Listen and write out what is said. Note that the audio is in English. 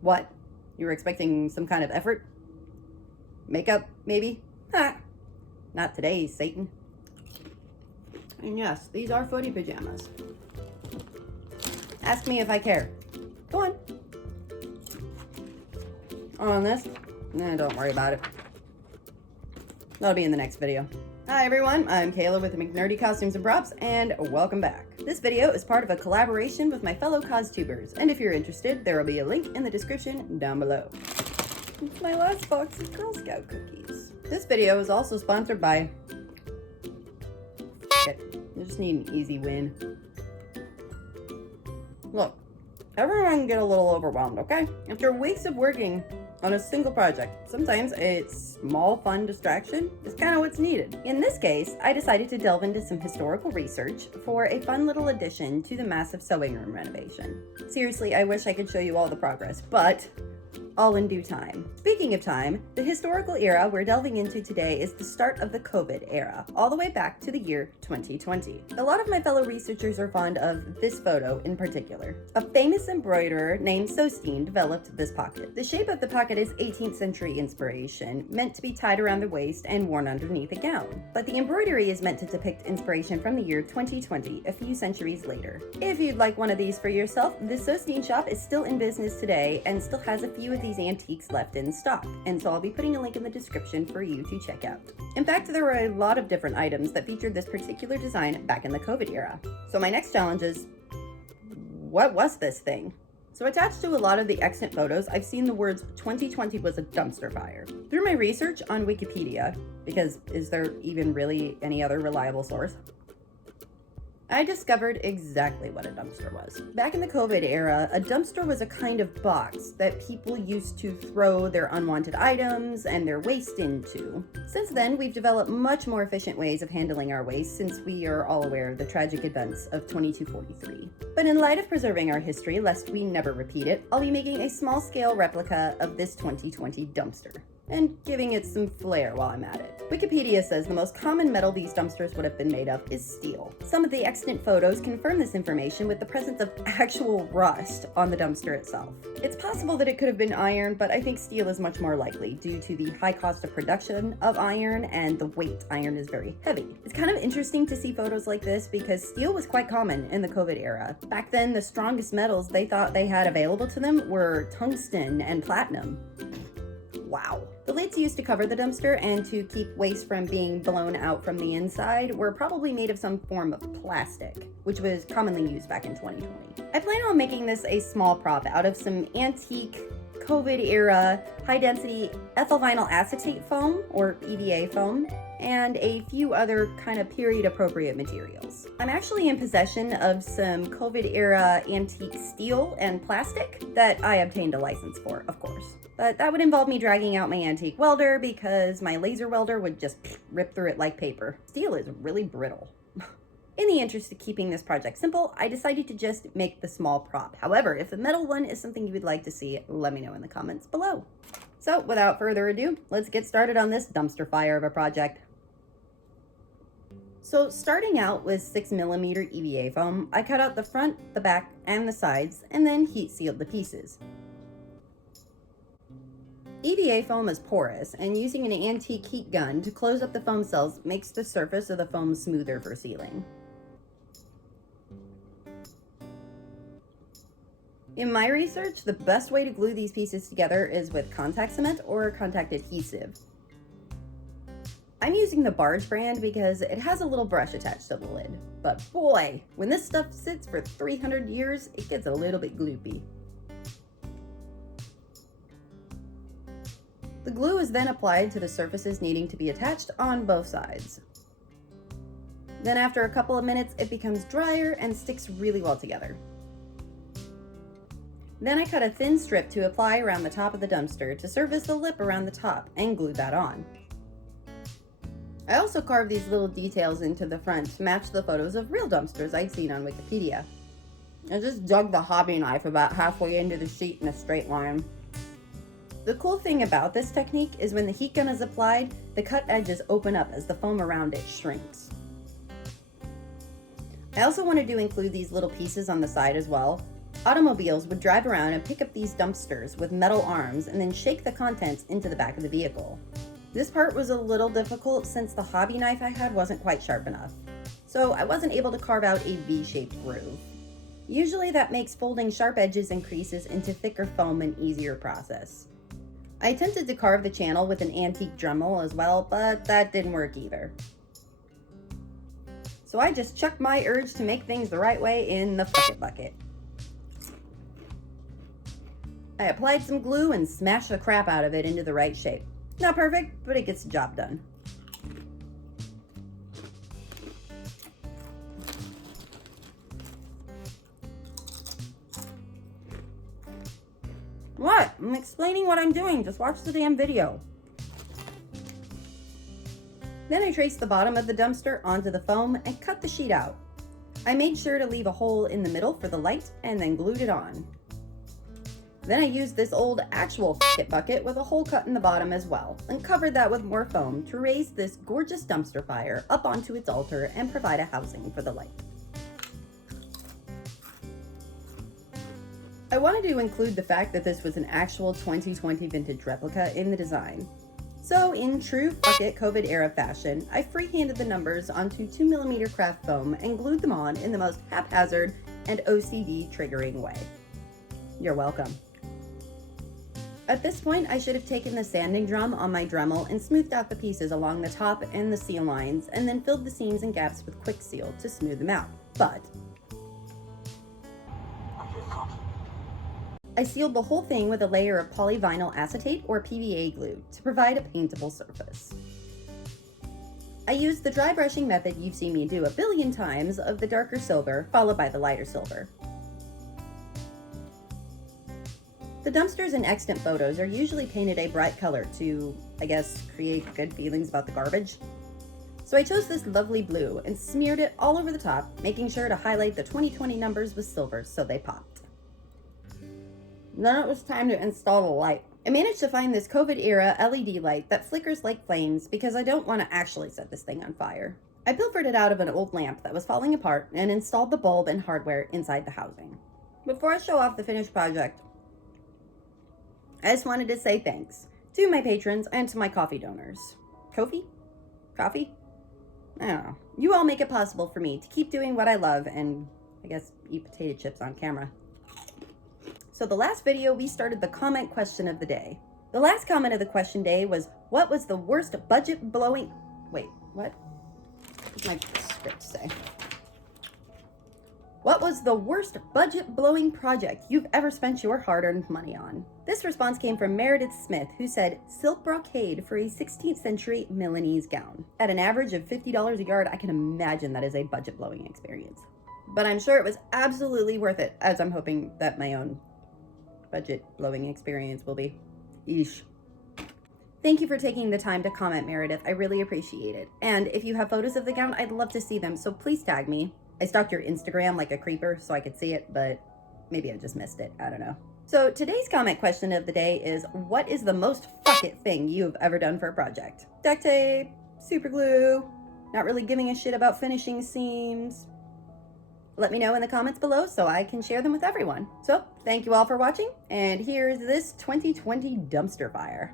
What? You were expecting some kind of effort? Makeup, maybe? Ha! Not today, Satan. And yes, these are footy pajamas. Ask me if I care. Go on. On this? Nah, don't worry about it. That'll be in the next video. Hi everyone, I'm Kayla with McNerdy Costumes and Props, and welcome back. This video is part of a collaboration with my fellow CosTubers, and if you're interested, there will be a link in the description down below. It's my last box of Girl Scout cookies. This video is also sponsored by... I just need an easy win. Look, everyone can get a little overwhelmed, okay? After weeks of working on a single project, sometimes a small fun distraction is kind of what's needed. In this case, I decided to delve into some historical research for a fun little addition to the massive sewing room renovation. Seriously, I wish I could show you all the progress, but all in due time. Speaking of time, the historical era we're delving into today is the start of the COVID era, all the way back to the year 2020. A lot of my fellow researchers are fond of this photo in particular. A famous embroiderer named Sosteen developed this pocket. The shape of the pocket is 18th century inspiration, meant to be tied around the waist and worn underneath a gown. But the embroidery is meant to depict inspiration from the year 2020, a few centuries later. If you'd like one of these for yourself, the Sosteen shop is still in business today and still has a few of these antiques left in stock, and so I'll be putting a link in the description for you to check out. In fact, there were a lot of different items that featured this particular design back in the COVID era. So my next challenge is, what was this thing? So attached to a lot of the extant photos, I've seen the words 2020 was a dumpster fire. Through my research on Wikipedia, because is there even really any other reliable source? I discovered exactly what a dumpster was. Back in the COVID era, a dumpster was a kind of box that people used to throw their unwanted items and their waste into. Since then, we've developed much more efficient ways of handling our waste, since we are all aware of the tragic events of 2243. But in light of preserving our history, lest we never repeat it, I'll be making a small-scale replica of this 2020 dumpster, and giving it some flair while I'm at it. Wikipedia says the most common metal these dumpsters would have been made of is steel. Some of the extant photos confirm this information with the presence of actual rust on the dumpster itself. It's possible that it could have been iron, but I think steel is much more likely due to the high cost of production of iron and the weight. Iron is very heavy. It's kind of interesting to see photos like this because steel was quite common in the COVID era. Back then, the strongest metals they thought they had available to them were tungsten and platinum. Wow. The lids used to cover the dumpster and to keep waste from being blown out from the inside were probably made of some form of plastic, which was commonly used back in 2020. I plan on making this a small prop out of some antique COVID era high density ethyl vinyl acetate foam, or EVA foam, and a few other kind of period appropriate materials. I'm actually in possession of some COVID era antique steel and plastic that I obtained a license for, of course. But that would involve me dragging out my antique welder because my laser welder would just rip through it like paper. Steel is really brittle. In the interest of keeping this project simple, I decided to just make the small prop. However, if the metal one is something you would like to see, let me know in the comments below. So without further ado, let's get started on this dumpster fire of a project. So starting out with 6mm EVA foam, I cut out the front, the back, and the sides, and then heat sealed the pieces. EVA foam is porous, and using an antique heat gun to close up the foam cells makes the surface of the foam smoother for sealing. In my research, the best way to glue these pieces together is with contact cement or contact adhesive. I'm using the Barge brand because it has a little brush attached to the lid. But boy, when this stuff sits for 300 years, it gets a little bit gloopy. The glue is then applied to the surfaces needing to be attached on both sides. Then after a couple of minutes, it becomes drier and sticks really well together. Then I cut a thin strip to apply around the top of the dumpster to serve as the lip around the top and glue that on. I also carved these little details into the front to match the photos of real dumpsters I'd seen on Wikipedia. I just dug the hobby knife about halfway into the sheet in a straight line. The cool thing about this technique is when the heat gun is applied, the cut edges open up as the foam around it shrinks. I also wanted to include these little pieces on the side as well, Automobiles would drive around and pick up these dumpsters with metal arms and then shake the contents into the back of the vehicle. This part was a little difficult since the hobby knife I had wasn't quite sharp enough, so I wasn't able to carve out a V-shaped groove. Usually that makes folding sharp edges and creases into thicker foam an easier process. I attempted to carve the channel with an antique Dremel as well, but that didn't work either. So I just chucked my urge to make things the right way in the fuck it bucket. I applied some glue and smashed the crap out of it into the right shape. Not perfect, but it gets the job done. What? I'm explaining what I'm doing. Just watch the damn video. Then I traced the bottom of the dumpster onto the foam and cut the sheet out. I made sure to leave a hole in the middle for the light and then glued it on. Then I used this old actual f***it bucket with a hole cut in the bottom as well and covered that with more foam to raise this gorgeous dumpster fire up onto its altar and provide a housing for the light. I wanted to include the fact that this was an actual 2020 vintage replica in the design. So in true fuck-it COVID era fashion, I freehanded the numbers onto 2mm craft foam and glued them on in the most haphazard and OCD triggering way. You're welcome. At this point, I should have taken the sanding drum on my Dremel and smoothed out the pieces along the top and the seal lines, and then filled the seams and gaps with quick seal to smooth them out. But I sealed the whole thing with a layer of polyvinyl acetate or PVA glue to provide a paintable surface. I used the dry brushing method you've seen me do a billion times of the darker silver followed by the lighter silver. The dumpsters in extant photos are usually painted a bright color to, I guess, create good feelings about the garbage. So I chose this lovely blue and smeared it all over the top, making sure to highlight the 2020 numbers with silver so they popped. Then it was time to install the light. I managed to find this COVID-era LED light that flickers like flames because I don't want to actually set this thing on fire. I pilfered it out of an old lamp that was falling apart and installed the bulb and hardware inside the housing. Before I show off the finished project, I just wanted to say thanks to my patrons and to my coffee donors. Kofi? Coffee? I don't know. You all make it possible for me to keep doing what I love and, I guess, eat potato chips on camera. So the last video, we started the comment question of the day. The last comment of the question day was, what was the worst budget-blowing... Wait, what? What does my script say? What was the worst budget-blowing project you've ever spent your hard-earned money on? This response came from Meredith Smith, who said, silk brocade for a 16th century Milanese gown. At an average of $50 a yard, I can imagine that is a budget-blowing experience. But I'm sure it was absolutely worth it, as I'm hoping that my own budget-blowing experience will be. Eesh. Thank you for taking the time to comment, Meredith. I really appreciate it. And if you have photos of the gown, I'd love to see them, so please tag me. I stalked your Instagram like a creeper so I could see it, but maybe I just missed it. I don't know. So today's comment question of the day is, what is the most fuck it thing you've ever done for a project? Duct tape, super glue, not really giving a shit about finishing seams. Let me know in the comments below so I can share them with everyone. So thank you all for watching, and here's this 2020 dumpster fire.